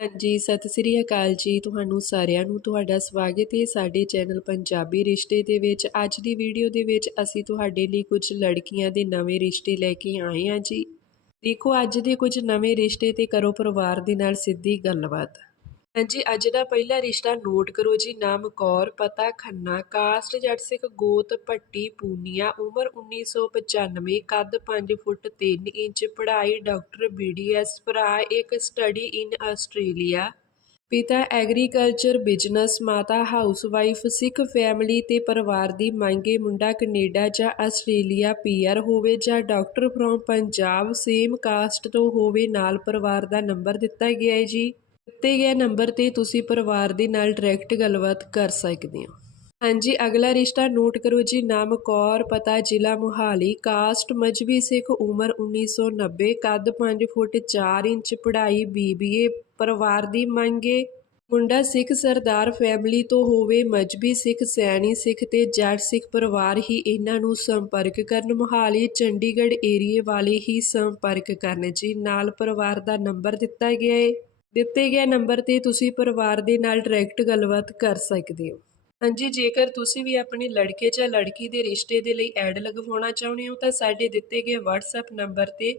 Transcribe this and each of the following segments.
ਹਾਂਜੀ, ਸਤਿ ਸ੍ਰੀ ਅਕਾਲ ਜੀ ਤੁਹਾਨੂੰ ਸਾਰਿਆਂ ਨੂੰ। ਤੁਹਾਡਾ ਸਵਾਗਤ ਹੈ ਸਾਡੇ ਚੈਨਲ ਪੰਜਾਬੀ ਰਿਸ਼ਤੇ ਦੇ ਵਿੱਚ। ਅੱਜ ਦੀ ਵੀਡੀਓ ਦੇ ਵਿੱਚ ਅਸੀਂ ਤੁਹਾਡੇ ਲਈ ਕੁਝ ਲੜਕੀਆਂ ਦੇ ਨਵੇਂ ਰਿਸ਼ਤੇ ਲੈ ਕੇ ਆਏ ਹਾਂ ਜੀ। ਦੇਖੋ, ਅੱਜ ਦੇ ਕੁਝ ਨਵੇਂ ਰਿਸ਼ਤੇ ਤੇ ਕਰੋ ਪਰਿਵਾਰ ਦੇ ਨਾਲ ਸਿੱਧੀ ਗੱਲਬਾਤ। ਹਾਂਜੀ, ਅੱਜ ਦਾ ਪਹਿਲਾ ਰਿਸ਼ਤਾ ਨੋਟ ਕਰੋ ਜੀ, ਨਾਮ ਕੌਰ, ਪਤਾ ਖੰਨਾ, ਕਾਸਟ ਜੱਟ ਸਿੱਖ, ਗੋਤ ਭੱਟੀ, ਪੂਨੀਆ, ਉਮਰ 1995 ਕੱਦ 5 ਫੁੱਟ 3 ਇੰਚ, ਪੜ੍ਹਾਈ ਡਾਕਟਰ ਬੀਡੀਐਸ ਭਰਾ ਇੱਕ ਸਟੱਡੀ ਇਨ ਆਸਟ੍ਰੇਲੀਆ। ਪਿਤਾ ਐਗਰੀਕਲਚਰ ਬਿਜ਼ਨਸ, ਮਾਤਾ ਹਾਊਸਵਾਈਫ, ਸਿੱਖ ਫੈਮਿਲੀ ਤੇ ਪਰਿਵਾਰ ਦੀ ਮੰਗੇ ਮੁੰਡਾ ਕੈਨੇਡਾ ਜਾਂ ਆਸਟ੍ਰੇਲੀਆ ਪੀਆਰ ਹੋਵੇ ਜਾਂ doctor from Punjab, same caste ਤੋਂ ਹੋਵੇ, ਨਾਲ ਪਰਿਵਾਰ ਦਾ ਨੰਬਰ ਦਿੱਤਾ ਗਿਆ ਹੈ ਜੀ। ਦਿੱਤੇ ਗਏ ਨੰਬਰ ਤੇ ਤੁਸੀਂ ਪਰਿਵਾਰ ਦੇ ਨਾਲ ਡਾਇਰੈਕਟ ਗੱਲਬਾਤ ਕਰ ਸਕਦੇ ਹੋ। ਹਾਂਜੀ, ਅਗਲਾ ਰਿਸ਼ਤਾ ਨੋਟ ਕਰੋ ਜੀ। ਨਾਮ ਕੌਰ, ਪਤਾ ਜ਼ਿਲ੍ਹਾ ਮੁਹਾਲੀ। ਕਾਸਟ ਮਜਬੀ ਸਿੱਖ ਉਮਰ 1990 ਕੱਦ 5 ਫੁੱਟ 4 ਇੰਚ, ਪੜ੍ਹਾਈ ਬੀਬੀਏ ਪਰਿਵਾਰ ਦੀ ਮੰਗੇ ਮੁੰਡਾ ਸਿੱਖ ਸਰਦਾਰ ਫੈਮਿਲੀ ਤੋਂ ਹੋਵੇ ਮਜਬੀ ਸਿੱਖ ਸੈਣੀ ਸਿੱਖ ਤੇ ਜੱਟ ਸਿੱਖ ਪਰਿਵਾਰ ਹੀ ਇਹਨਾਂ ਨੂੰ ਸੰਪਰਕ ਕਰਨ। ਮੁਹਾਲੀ, ਚੰਡੀਗੜ੍ਹ ਏਰੀਏ ਵਾਲੇ ਹੀ ਸੰਪਰਕ ਕਰਨ। ਜੀ, ਨਾਲ ਪਰਿਵਾਰ ਦਾ ਨੰਬਰ ਦਿੱਤਾ ਗਿਆ ਹੈ। ਦਿੱਤੇ ਗਏ ਨੰਬਰ ਤੇ ਤੁਸੀਂ ਪਰਿਵਾਰ ਦੇ ਨਾਲ ਡਾਇਰੈਕਟ ਗੱਲਬਾਤ ਕਰ ਸਕਦੇ ਹੋ। ਹਾਂਜੀ, ਜੇਕਰ ਤੁਸੀਂ ਵੀ ਆਪਣੇ ਲੜਕੇ ਜਾਂ ਲੜਕੀ ਦੇ ਰਿਸ਼ਤੇ ਦੇ ਲਈ ਐਡ ਲਗਵਾਉਣਾ ਚਾਹੁੰਦੇ ਹੋ, ਤਾਂ ਸਾਡੇ ਦਿੱਤੇ ਗਏ WhatsApp ਨੰਬਰ ਤੇ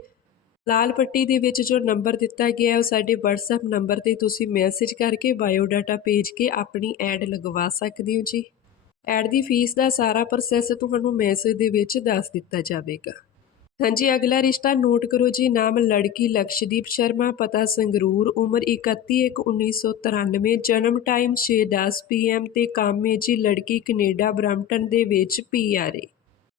ਲਾਲ ਪੱਟੀ ਦੇ ਵਿੱਚ ਜੋ ਨੰਬਰ ਦਿੱਤਾ ਗਿਆ ਹੈ, ਉਹ ਸਾਡੇ WhatsApp ਨੰਬਰ ਤੇ ਤੁਸੀਂ ਮੈਸੇਜ ਕਰਕੇ ਬਾਇਓ ਡਾਟਾ ਭੇਜ ਕੇ ਆਪਣੀ ਐਡ ਲਗਵਾ ਸਕਦੇ ਹੋ ਜੀ। ਐਡ ਦੀ ਫੀਸ ਦਾ ਸਾਰਾ ਪ੍ਰੋਸੈਸ ਤੁਹਾਨੂੰ ਮੈਸੇਜ ਦੇ ਵਿੱਚ ਦੱਸ ਦਿੱਤਾ ਜਾਵੇਗਾ। ਹਾਂਜੀ, ਅਗਲਾ ਰਿਸ਼ਤਾ ਨੋਟ ਕਰੋ ਜੀ, ਨਾਮ ਲੜਕੀ ਲਕਸ਼ਦੀਪ ਸ਼ਰਮਾ, ਪਤਾ ਸੰਗਰੂਰ, ਉਮਰ 31/1/1993 ਜਨਮ ਟਾਈਮ 6:10 ਪੀਐਮ ਤੇ ਕੰਮ ਹੈ ਜੀ ਲੜਕੀ ਕੈਨੇਡਾ, ਬ੍ਰੈਂਪਟਨ ਦੇ ਵਿੱਚ ਪੀਆਰ ਹੈ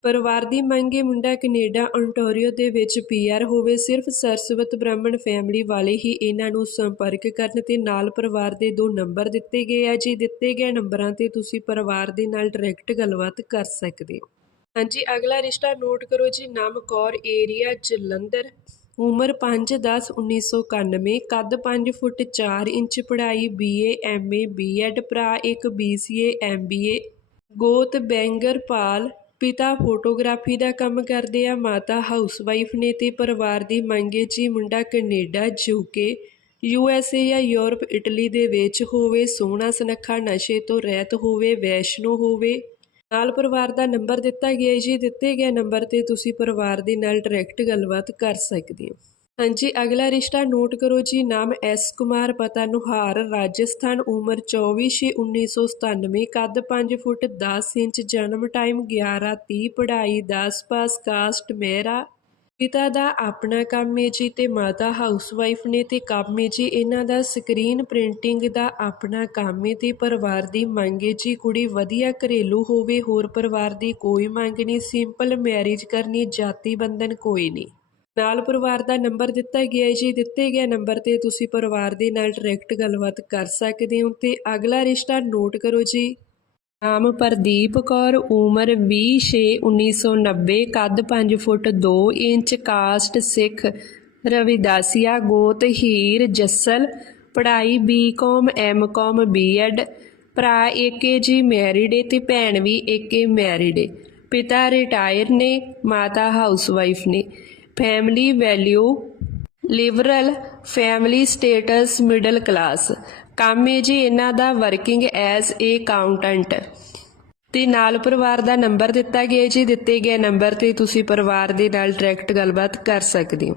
ਪਰਿਵਾਰ ਦੀ ਮੰਗ ਮੰਗੇ ਮੁੰਡਾ ਕੈਨੇਡਾ ontario ਦੇ ਵਿੱਚ ਪੀਆਰ ਹੋਵੇ, ਸਿਰਫ ਸਰਸਵਤ ਬ੍ਰਾਹਮਣ ਫੈਮਿਲੀ ਵਾਲੇ ਹੀ ਇਹਨਾਂ ਨੂੰ ਸੰਪਰਕ ਕਰਨ ਤੇ ਨਾਲ ਪਰਿਵਾਰ ਦੇ ਦੋ ਨੰਬਰ ਦਿੱਤੇ ਗਏ ਆ ਜੀ, ਦਿੱਤੇ ਗਏ ਨੰਬਰਾਂ ਤੇ ਤੁਸੀਂ ਪਰਿਵਾਰ ਦੇ ਨਾਲ ਡਾਇਰੈਕਟ ਗੱਲਬਾਤ ਕਰ ਸਕਦੇ ਹੋ। ਹਾਂਜੀ, ਅਗਲਾ ਰਿਸ਼ਤਾ ਨੋਟ ਕਰੋ ਜੀ ਨਾਮ ਕੌਰ ਏਰੀਆ, ਜਲੰਧਰ। ਉਮਰ 5/10/1991 ਕੱਦ 5 ਫੁੱਟ 4 ਇੰਚ, ਪੜ੍ਹਾਈ ਬੀਏ, ਐਮਏ, ਬੀਐਡ, ਭਰਾ ਇੱਕ ਬੀਸੀਏ, ਐਮਬੀਏ। ਗੋਤ ਬੈਂਗਰ ਪਾਲ ਪਿਤਾ ਫੋਟੋਗ੍ਰਾਫੀ ਦਾ ਕੰਮ ਕਰਦੇ ਆ, ਮਾਤਾ ਹਾਊਸਵਾਈਫ ਨੇ ਤੇ ਪਰਿਵਾਰ ਦੀ ਮੰਗੇ ਜੀ, ਮੁੰਡਾ ਕੈਨੇਡਾ, ਯੂਕੇ। ਯੂਐਸਏ ਜਾਂ ਯੂਰਪ, ਇਟਲੀ ਦੇ ਵਿੱਚ ਹੋਵੇ, ਸੋਹਣਾ ਸੁਨੱਖਾ, ਨਸ਼ੇ ਤੋਂ ਰਹਿਤ ਹੋਵੇ, ਵੈਸ਼ਨੋ ਹੋਵੇ। ਨਾਲ ਪਰਿਵਾਰ ਦਾ ਨੰਬਰ ਦਿੱਤਾ ਗਿਆ ਜੀ। ਦਿੱਤੇ ਗਏ ਨੰਬਰ ਤੇ ਤੁਸੀਂ ਪਰਿਵਾਰ ਦੇ ਨਾਲ ਡਾਇਰੈਕਟ ਗੱਲਬਾਤ ਕਰ ਸਕਦੇ ਹੋ। ਹਾਂਜੀ, ਅਗਲਾ ਰਿਸ਼ਤਾ ਨੋਟ ਕਰੋ ਜੀ। ਨਾਮ ਐਸ ਕੁਮਾਰ, ਪਤਾ ਨੁਹਾਰ, ਰਾਜਸਥਾਨ, ਉਮਰ 24/6/1997 ਕੱਦ 5 ਫੁੱਟ 10 ਇੰਚ, ਜਨਮ ਟਾਈਮ 11/30 ਪੜ੍ਹਾਈ 10 ਪਾਸ ਕਾਸਟ, ਮਹਿਰਾ ਪਿਤਾ ਦਾ ਆਪਣਾ ਕੰਮ ਹੈ ਜੀ ਤੇ ਮਾਤਾ ਹਾਊਸਵਾਈਫ ਨੇ ਤੇ ਕੰਮ ਹੈ ਜੀ। ਇਹਨਾਂ ਦਾ ਸਕਰੀਨ ਪ੍ਰਿੰਟਿੰਗ ਦਾ ਆਪਣਾ ਕੰਮ ਹੈ ਤੇ ਪਰਿਵਾਰ ਦੀ ਮੰਗ ਹੈ ਜੀ। ਕੁੜੀ ਵਧੀਆ ਘਰੇਲੂ ਹੋਵੇ, ਹੋਰ ਪਰਿਵਾਰ ਦੀ ਕੋਈ ਮੰਗ ਨਹੀਂ। ਸਿੰਪਲ ਮੈਰਿਜ ਕਰਨੀ, ਜਾਤੀ ਬੰਧਨ ਕੋਈ ਨਹੀਂ। ਨਾਲ ਪਰਿਵਾਰ ਦਾ ਨੰਬਰ ਦਿੱਤਾ ਗਿਆ ਹੈ ਜੀ। ਦਿੱਤੇ ਗਏ ਨੰਬਰ ਤੇ ਤੁਸੀਂ ਪਰਿਵਾਰ ਦੇ ਨਾਲ ਡਾਇਰੈਕਟ ਗੱਲਬਾਤ ਕਰ ਸਕਦੇ ਹੋ ਤੇ ਅਗਲਾ ਰਿਸ਼ਤਾ ਨੋਟ ਕਰੋ ਜੀ। ਨਾਮ ਪ੍ਰਦੀਪ ਕੌਰ, ਉਮਰ 20/6/1990 ਕੱਦ 5 foot 2 inch, caste Sikh, Ravidasia, ਗੋਤ ਹੀਰ, ਜੱਸਲ, ਪੜ੍ਹਾਈ ਬੀਕਾਮ ਐਮਕਾਮ ਬੀਐਡ ਭਰਾ ਏਕੇ ਜੀ ਮੈਰਿਡ ਏ ਤੇ ਭੈਣ ਵੀ ਏਕੇ ਮੈਰਿਡ ਏ। ਪਿਤਾ ਰਿਟਾਇਰ ਨੇ, ਮਾਤਾ ਹਾਊਸਵਾਈਫ ਨੇ। Family value liberal family status middle class ਕੰਮ ਹੈ ਜੀ ਇਹਨਾਂ ਦਾ ਵਰਕਿੰਗ ਐਜ਼ ਏ ਅਕਾਊਂਟੈਂਟ ਤੇ ਨਾਲ ਪਰਿਵਾਰ ਦਾ ਨੰਬਰ ਦਿੱਤਾ ਗਿਆ ਜੀ। ਦਿੱਤੇ ਗਏ ਨੰਬਰ ਤੇ ਤੁਸੀਂ ਪਰਿਵਾਰ ਦੇ ਨਾਲ ਡਾਇਰੈਕਟ ਗੱਲਬਾਤ ਕਰ ਸਕਦੇ ਹੋ।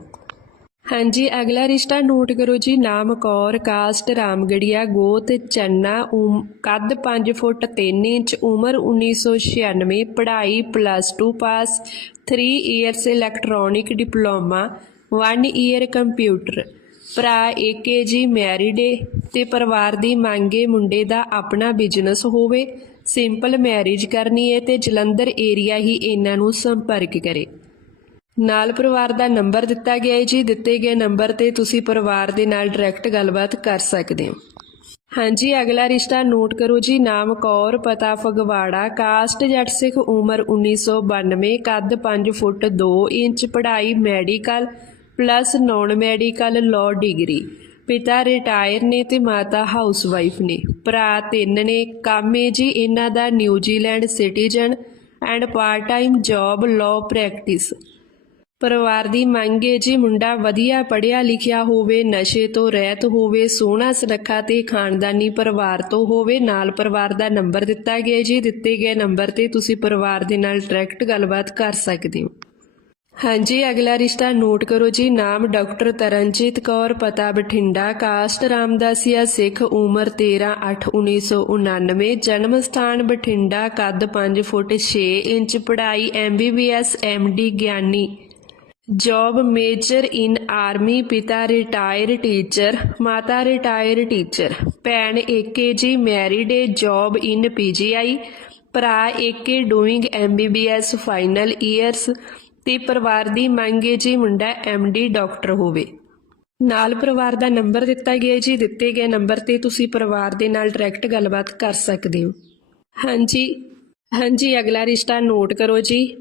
ਹਾਂਜੀ, ਅਗਲਾ ਰਿਸ਼ਤਾ ਨੋਟ ਕਰੋ ਜੀ। ਨਾਮ ਕੌਰ ਕਾਸਟ ਰਾਮਗੜੀਆ, ਗੋਤ, ਚੰਨਾ, ਉਮ- ਕੱਦ 5 ਫੁੱਟ 3 ਇੰਚ, ਉਮਰ 1996 ਪੜ੍ਹਾਈ plus 2 pass 3 years electronic diploma 1 year computer ਭਰਾ ਏਕੇ ਜੀ ਮੈਰਿਡ ਏ ਤੇ ਪਰਿਵਾਰ ਦੀ ਮੰਗੇ ਮੁੰਡੇ ਦਾ ਆਪਣਾ ਬਿਜ਼ਨਸ ਹੋਵੇ। ਸਿੰਪਲ ਮੈਰਿਜ ਕਰਨੀ ਏ ਤੇ ਜਲੰਧਰ ਏਰੀਆ ਹੀ ਇਹਨਾਂ ਨੂੰ ਸੰਪਰਕ ਕਰੇ। ਨਾਲ ਪਰਿਵਾਰ ਦਾ ਨੰਬਰ ਦਿੱਤਾ ਗਿਆ ਹੈ ਜੀ। ਦਿੱਤੇ ਗਏ ਨੰਬਰ ਤੇ ਤੁਸੀਂ ਪਰਿਵਾਰ ਦੇ ਨਾਲ ਡਾਇਰੈਕਟ ਗੱਲਬਾਤ ਕਰ ਸਕਦੇ ਹੋ। ਹਾਂਜੀ, ਅਗਲਾ ਰਿਸ਼ਤਾ ਨੋਟ ਕਰੋ ਜੀ। ਨਾਮ ਕੌਰ, ਪਤਾ ਫਗਵਾੜਾ ਕਾਸਟ ਜੱਟ ਸਿੱਖ, ਉਮਰ 1992 ਕੱਦ 5 ਫੁੱਟ 2 ਇੰਚ, ਪੜ੍ਹਾਈ medical plus non medical law degree. ਪਿਤਾ ਰਿਟਾਇਰ ਨੇ ਤੇ ਮਾਤਾ ਹਾਊਸਵਾਈਫ ਨੇ। ਭਰਾ ਤਿੰਨ ਨੇ। ਕੰਮ ਹੈ ਜੀ ਇਹਨਾਂ ਦਾ New Zealand citizen and part time job law practice. ਪਰਿਵਾਰ ਦੀ ਮੰਗ ਹੈ ਜੀ ਮੁੰਡਾ ਵਧੀਆ ਪੜ੍ਹਿਆ ਲਿਖਿਆ ਹੋਵੇ, ਨਸ਼ੇ ਤੋਂ ਰਹਿਤ ਹੋਵੇ, ਸੋਹਣਾ ਸੁਨੱਖਾ ਤੇ ਖਾਨਦਾਨੀ ਪਰਿਵਾਰ ਤੋਂ ਹੋਵੇ, ਨਾਲ ਪਰਿਵਾਰ ਦਾ ਨੰਬਰ ਦਿੱਤਾ ਗਿਆ ਜੀ। ਦਿੱਤੇ ਗਏ ਨੰਬਰ ਤੇ ਤੁਸੀਂ ਪਰਿਵਾਰ ਦੇ ਨਾਲ ਡਾਇਰੈਕਟ ਗੱਲਬਾਤ ਕਰ ਸਕਦੇ ਹੋ। ਹਾਂਜੀ, ਅਗਲਾ ਰਿਸ਼ਤਾ ਨੋਟ ਕਰੋ ਜੀ। ਨਾਮ ਡਾਕਟਰ ਤਰਨਜੀਤ ਕੌਰ, ਪਤਾ ਬਠਿੰਡਾ, ਕਾਸਟ ਰਾਮਦਾਸੀਆ ਸਿੱਖ, ਉਮਰ 13/8/1999 ਜਨਮ ਸਥਾਨ ਬਠਿੰਡਾ, ਕੱਦ 5 ਫੁੱਟ 6 ਇੰਚ, ਪੜ੍ਹਾਈ ਐਮਬੀਬੀਐਸ ਐਮਡੀ ਗਿਆਨੀ। ਜੌਬ ਮੇਜਰ ਇਨ ਆਰਮੀ, ਪਿਤਾ ਰਿਟਾਇਰ ਟੀਚਰ, ਮਾਤਾ ਰਿਟਾਇਰ ਟੀਚਰ। ਭੈਣ ਏਕੇ ਜੀ, ਮੈਰਿਡ ਏ, ਜੌਬ ਇਨ ਪੀਜੀਆਈ ਭਰਾ ਏਕੇ, ਡੂਇੰਗ ਐਮਬੀਬੀਐਸ ਫਾਈਨਲ ਈਅਰਸ। ਤੇ ਪਰਿਵਾਰ ਦੀ ਮੰਗ ਹੈ ਜੀ ਮੁੰਡਾ ਐਮਡੀ ਡਾਕਟਰ ਹੋਵੇ। ਨਾਲ ਪਰਿਵਾਰ ਦਾ ਨੰਬਰ ਦਿੱਤਾ ਗਿਆ ਜੀ। ਦਿੱਤੇ ਗਏ ਨੰਬਰ ਤੇ ਤੁਸੀਂ ਪਰਿਵਾਰ ਦੇ ਨਾਲ ਡਾਇਰੈਕਟ ਗੱਲਬਾਤ ਕਰ ਸਕਦੇ ਹੋ। ਹਾਂਜੀ ਹਾਂਜੀ, ਅਗਲਾ ਰਿਸ਼ਤਾ ਨੋਟ ਕਰੋ ਜੀ।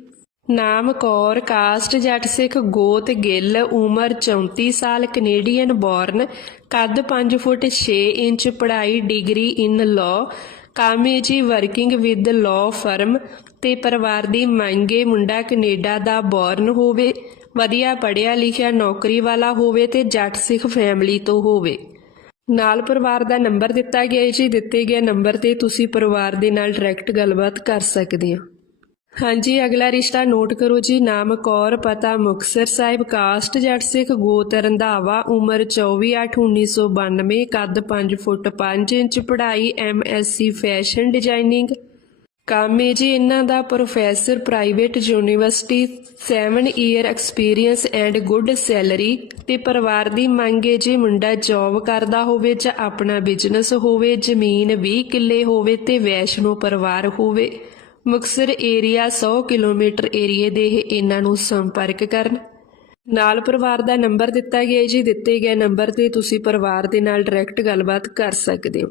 ਨਾਮ ਕੌਰ ਕਾਸਟ ਜੱਟ ਸਿੱਖ, ਗੋਤ, ਗਿੱਲ, ਉਮਰ 34 ਸਾਲ ਕੈਨੇਡੀਅਨ ਬੋਰਨ ਕੱਦ 5 ਫੁੱਟ 6 ਇੰਚ, ਪੜ੍ਹਾਈ ਡਿਗਰੀ ਇਨ ਲਾਅ ਕਾਮੇਜ਼ੀ ਵਰਕਿੰਗ ਵਿਦ ਲਾਅ ਫਰਮ ਤੇ ਪਰਿਵਾਰ ਦੀ ਮੰਗੇ ਮੁੰਡਾ ਕੈਨੇਡਾ ਦਾ ਬੋਰਨ ਹੋਵੇ, ਵਧੀਆ ਪੜ੍ਹਿਆ ਲਿਖਿਆ ਨੌਕਰੀ ਵਾਲਾ ਹੋਵੇ ਤੇ ਜੱਟ ਸਿੱਖ ਫੈਮਿਲੀ ਤੋਂ ਹੋਵੇ। ਨਾਲ ਪਰਿਵਾਰ ਦਾ ਨੰਬਰ ਦਿੱਤਾ ਗਿਆ ਹੈ ਜੀ, ਦਿੱਤੇ ਗਏ ਨੰਬਰ ਤੇ ਤੁਸੀਂ ਪਰਿਵਾਰ ਦੇ ਨਾਲ ਡਾਇਰੈਕਟ ਗੱਲਬਾਤ ਕਰ ਸਕਦੇ ਹੋ। ਹਾਂਜੀ, ਅਗਲਾ ਰਿਸ਼ਤਾ ਨੋਟ ਕਰੋ ਜੀ, ਨਾਮ ਕੌਰ, ਪਤਾ ਮੁਕਤਸਰ ਸਾਹਿਬ ਕਾਸਟ ਜੱਟ ਸਿੱਖ ਗੋਤ ਰੰਧਾਵਾ ਉਮਰ 24/8/1992 ਕੱਦ 5 ਫੁੱਟ 5 ਇੰਚ, ਪੜ੍ਹਾਈ ਐਮਐਸਸੀ ਫੈਸ਼ਨ ਡਿਜ਼ਾਈਨਿੰਗ ਕੰਮ ਹੈ ਜੀ, ਇਹਨਾਂ ਦਾ professor private university 7 year experience and good salary ਤੇ ਪਰਿਵਾਰ ਦੀ ਮੰਗ ਹੈ ਜੀ ਮੁੰਡਾ ਜੌਬ ਕਰਦਾ ਹੋਵੇ ਜਾਂ ਆਪਣਾ ਬਿਜ਼ਨਸ ਹੋਵੇ, ਜ਼ਮੀਨ 20 ਕਿੱਲੇ ਹੋਵੇ ਤੇ ਵੈਸ਼ਨੋ ਪਰਿਵਾਰ ਹੋਵੇ। ਮੁਕਸਰ ਏਰੀਆ 100 ਕਿਲੋਮੀਟਰ ਏਰੀਏ ਦੇ ਇਹਨਾਂ ਨੂੰ ਸੰਪਰਕ ਕਰਨ। ਨਾਲ ਪਰਿਵਾਰ ਦਾ ਨੰਬਰ ਦਿੱਤਾ ਗਿਆ ਜੀ, ਦਿੱਤੇ ਗਏ ਨੰਬਰ ਤੇ ਤੁਸੀਂ ਪਰਿਵਾਰ ਦੇ ਨਾਲ ਡਾਇਰੈਕਟ ਗੱਲਬਾਤ ਕਰ ਸਕਦੇ ਹੋ।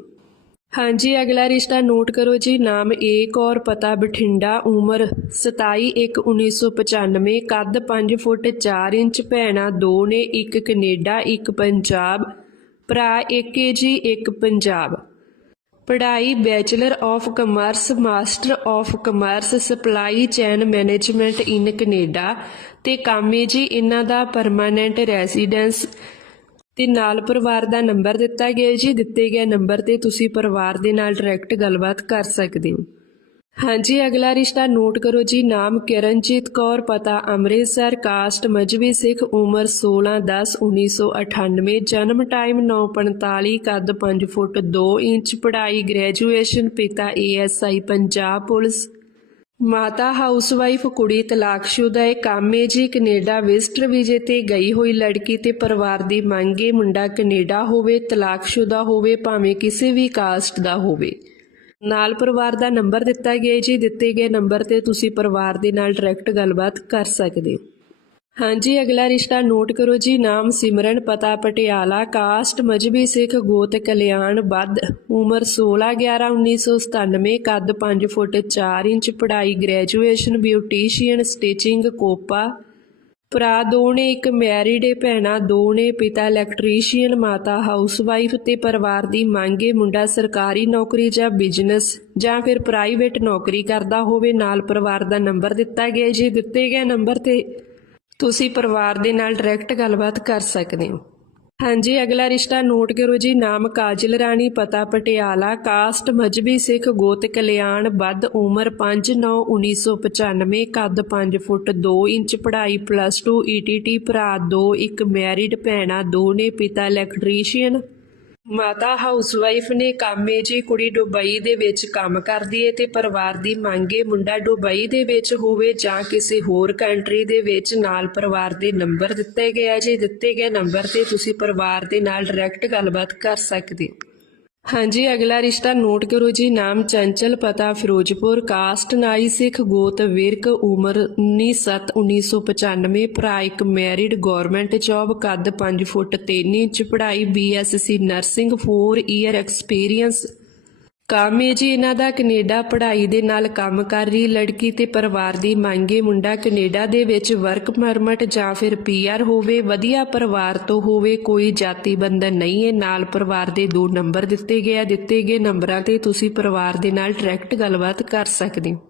ਹਾਂਜੀ, ਅਗਲਾ ਰਿਸ਼ਤਾ ਨੋਟ ਕਰੋ ਜੀ। ਨਾਮ ਏਕ ਔਰ ਪਤਾ, ਬਠਿੰਡਾ, ਉਮਰ 27/1/1995 ਕੱਦ 5 ਫੁੱਟ 4 ਇੰਚ, ਭੈਣਾ ਦੋ ਨੇ, ਇੱਕ ਕੈਨੇਡਾ, ਇੱਕ ਪੰਜਾਬ, ਭਰਾ ਇੱਕ ਹੈ ਜੀ, ਇੱਕ ਪੰਜਾਬ। ਪੜ੍ਹਾਈ, bachelor of commerce, master of commerce, supply chain management in Canada ਤੇ ਕੰਮ ਹੈ ਜੀ, ਇਹਨਾਂ ਦਾ ਪਰਮਾਨੈਂਟ ਰੈਜ਼ੀਡੈਂਸ ਤੇ ਨਾਲ ਪਰਿਵਾਰ ਦਾ ਨੰਬਰ ਦਿੱਤਾ ਗਿਆ ਜੀ। ਦਿੱਤੇ ਗਏ ਨੰਬਰ ਤੇ ਤੁਸੀਂ ਪਰਿਵਾਰ ਦੇ ਨਾਲ ਡਾਇਰੈਕਟ ਗੱਲਬਾਤ ਕਰ ਸਕਦੇ ਹੋ। ਹਾਂਜੀ, ਅਗਲਾ ਰਿਸ਼ਤਾ ਨੋਟ ਕਰੋ ਜੀ। ਨਾਮ ਕਿਰਨਜੀਤ ਕੌਰ, ਪਤਾ ਅੰਮ੍ਰਿਤਸਰ ਕਾਸਟ ਮਜਬੀ ਸਿੱਖ, ਉਮਰ 16/10/1998 ਜਨਮ ਟਾਈਮ 9:45 ਕੱਦ 5 ਫੁੱਟ 2 ਇੰਚ, ਪੜ੍ਹਾਈ ਗ੍ਰੈਜੂਏਸ਼ਨ ਪਿਤਾ ਏਐਸਆਈ ਪੰਜਾਬ ਪੁਲਿਸ। ਮਾਤਾ ਹਾਊਸਵਾਈਫ ਕੁੜੀ ਤਲਾਕਸ਼ੁਦਾ ਹੈ ਕਾਮੇ ਜੀ ਕੈਨੇਡਾ ਵਿਜ਼ਟਰ ਵੀਜ਼ੇ ਤੇ ਗਈ ਹੋਈ ਲੜਕੀ ਤੇ ਪਰਿਵਾਰ ਦੀ ਮੰਗ ਮੰਗੇ ਮੁੰਡਾ ਕੈਨੇਡਾ ਹੋਵੇ, ਤਲਾਕਸ਼ੁਦਾ ਹੋਵੇ, ਭਾਵੇਂ ਕਿਸੇ ਵੀ ਕਾਸਟ ਦਾ ਹੋਵੇ। ਨਾਲ ਪਰਿਵਾਰ ਦਾ ਨੰਬਰ ਦਿੱਤਾ ਗਿਆ ਜੀ। ਦਿੱਤੇ ਗਏ ਨੰਬਰ ਤੇ ਤੁਸੀਂ ਪਰਿਵਾਰ ਦੇ ਨਾਲ ਡਾਇਰੈਕਟ ਗੱਲਬਾਤ ਕਰ ਸਕਦੇ ਹੋ। ਹਾਂਜੀ, ਅਗਲਾ ਰਿਸ਼ਤਾ ਨੋਟ ਕਰੋ ਜੀ, ਨਾਮ ਸਿਮਰਨ, ਪਤਾ ਪਟਿਆਲਾ, ਕਾਸਟ, ਮਜਬੀ ਸਿੱਖ, ਗੋਤ ਕਲਿਆਣ, ਬੱਧ, ਉਮਰ 16/11/1997 ਕੱਦ 5 ਫੁੱਟ 4 ਇੰਚ, ਪੜ੍ਹਾਈ ਗ੍ਰੈਜੂਏਸ਼ਨ, ਬਿਊਟੀਸ਼ੀਅਨ, ਸਟਿਚਿੰਗ, ਕੋਪਾ। ਭਰਾ ਦੋ ਨੇ ਇੱਕ ਮੈਰਿਡ ਏ ਭੈਣਾ ਦੋ ਨੇ ਪਿਤਾ ਇਲੈਕਟ੍ਰੀਸ਼ੀਅਨ, ਮਾਤਾ ਹਾਊਸਵਾਈਫ ਤੇ ਪਰਿਵਾਰ ਦੀ ਮੰਗੇ ਮੁੰਡਾ ਸਰਕਾਰੀ ਨੌਕਰੀ ਜਾਂ ਬਿਜ਼ਨਸ ਜਾਂ ਫਿਰ ਪ੍ਰਾਈਵੇਟ ਨੌਕਰੀ ਕਰਦਾ ਹੋਵੇ, ਨਾਲ ਪਰਿਵਾਰ ਦਾ ਨੰਬਰ ਦਿੱਤਾ ਗਿਆ ਜੀ ਦਿੱਤੇ ਗਏ ਨੰਬਰ ਤੇ ਤੁਸੀਂ ਪਰਿਵਾਰ ਦੇ ਨਾਲ ਡਾਇਰੈਕਟ ਗੱਲਬਾਤ ਕਰ ਸਕਦੇ ਹੋ। ਹਾਂਜੀ, ਅਗਲਾ ਰਿਸ਼ਤਾ ਨੋਟ ਕਰੋ ਜੀ। ਨਾਮ ਕਾਜਲ ਰਾਣੀ, ਪਤਾ ਪਟਿਆਲਾ, ਕਾਸਟ ਮਜਬੀ ਸਿੱਖ, ਗੋਤ ਕਲਿਆਣ, ਵੱਧ ਉਮਰ 5/9/1995 ਕੱਦ 5 ਫੁੱਟ 2 ਇੰਚ, ਪੜ੍ਹਾਈ ਪਲੱਸ 2 ਈਟੀਟੀ ਭਰਾ 2 ਇੱਕ ਮੈਰਿਡ ਭੈਣਾ ਦੋ ਨੇ, ਪਿਤਾ ਇਲੈਕਟ੍ਰੀਸ਼ੀਅਨ ਮਾਤਾ ਹਾਊਸਵਾਈਫ ਨੇ ਕਾਮੇ ਜੀ ਕੁੜੀ ਦੁਬਈ ਦੇ ਵਿੱਚ ਕੰਮ ਕਰਦੀ ਏ ਤੇ ਪਰਿਵਾਰ ਦੀ ਮੰਗੇ ਮੁੰਡਾ ਦੁਬਈ ਦੇ ਵਿੱਚ ਹੋਵੇ ਜਾਂ ਕਿਸੇ ਹੋਰ ਕੰਟਰੀ ਦੇ ਵਿੱਚ, ਨਾਲ ਪਰਿਵਾਰ ਦੇ ਨੰਬਰ ਦਿੱਤੇ ਗਏ ਆ। ਜੀ ਦਿੱਤੇ ਗਏ ਨੰਬਰ ਤੇ ਤੁਸੀਂ ਪਰਿਵਾਰ ਦੇ ਨਾਲ ਡਾਇਰੈਕਟ ਗੱਲਬਾਤ ਕਰ ਸਕਦੇ ਹੋ। ਹਾਂਜੀ, ਅਗਲਾ ਰਿਸ਼ਤਾ ਨੋਟ ਕਰੋ ਜੀ। ਨਾਮ ਚੰਚਲ, ਪਤਾ ਫਿਰੋਜ਼ਪੁਰ। ਕਾਸਟ ਨਾਈ ਸਿੱਖ ਗੋਤ ਵਿਰਕ ਉਮਰ 19/7/1995 ਭਰਾ ਇੱਕ ਮੈਰਿਡ ਗਵਰਨਮੈਂਟ ਜੌਬ, ਕੱਦ 5 ਫੁੱਟ 3 ਇੰਚ, ਪੜ੍ਹਾਈ ਬੀਐਸਸੀ ਨਰਸਿੰਗ 4 ਈਅਰ ਐਕਸਪੀਰੀਅੰਸ ਕੰਮ ਹੈ ਜੀ, ਇਹਨਾਂ ਦਾ ਕੈਨੇਡਾ ਪੜ੍ਹਾਈ ਦੇ ਨਾਲ ਕੰਮ ਕਰ ਰਹੀ ਲੜਕੀ ਤੇ ਪਰਿਵਾਰ ਦੀ ਮੰਗੇ ਮੁੰਡਾ ਕੈਨੇਡਾ ਦੇ ਵਿੱਚ ਵਰਕ ਪਰਮਿਟ ਜਾਂ ਫਿਰ ਪੀਆਰ ਹੋਵੇ, ਵਧੀਆ ਪਰਿਵਾਰ ਤੋਂ ਹੋਵੇ, ਕੋਈ ਜਾਤੀ ਬੰਧਨ ਨਹੀਂ ਹੈ। ਨਾਲ ਪਰਿਵਾਰ ਦੇ ਦੋ ਨੰਬਰ ਦਿੱਤੇ ਗਏ ਆ। ਦਿੱਤੇ ਗਏ ਨੰਬਰਾਂ ਤੇ ਤੁਸੀਂ ਪਰਿਵਾਰ ਦੇ ਨਾਲ ਡਾਇਰੈਕਟ ਗੱਲਬਾਤ ਕਰ ਸਕਦੇ ਹੋ।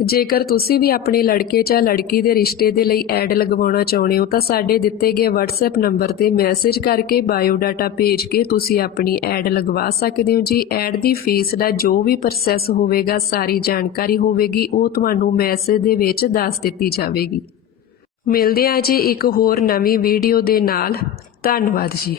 ਜੇਕਰ ਤੁਸੀਂ ਵੀ ਆਪਣੇ ਲੜਕੇ ਜਾਂ ਲੜਕੀ ਦੇ ਰਿਸ਼ਤੇ ਦੇ ਲਈ ਐਡ ਲਗਵਾਉਣਾ ਚਾਹੁੰਦੇ ਹੋ, ਤਾਂ ਸਾਡੇ ਦਿੱਤੇ ਗਏ WhatsApp ਨੰਬਰ ਤੇ ਮੈਸੇਜ ਕਰਕੇ ਬਾਇਓਡਾਟਾ ਭੇਜ ਕੇ ਤੁਸੀਂ ਆਪਣੀ ਐਡ ਲਗਵਾ ਸਕਦੇ ਹੋ। ਜੀ, ਐਡ ਦੀ ਫੀਸ ਦਾ ਜੋ ਵੀ ਪ੍ਰੋਸੈਸ ਹੋਵੇਗਾ, ਸਾਰੀ ਜਾਣਕਾਰੀ ਹੋਵੇਗੀ, ਉਹ ਤੁਹਾਨੂੰ ਮੈਸੇਜ ਦੇ ਵਿੱਚ ਦੱਸ ਦਿੱਤੀ ਜਾਵੇਗੀ। ਮਿਲਦੇ ਹਾਂ ਜੀ ਇੱਕ ਹੋਰ ਨਵੀਂ ਵੀਡੀਓ ਦੇ ਨਾਲ। ਧੰਨਵਾਦ ਜੀ।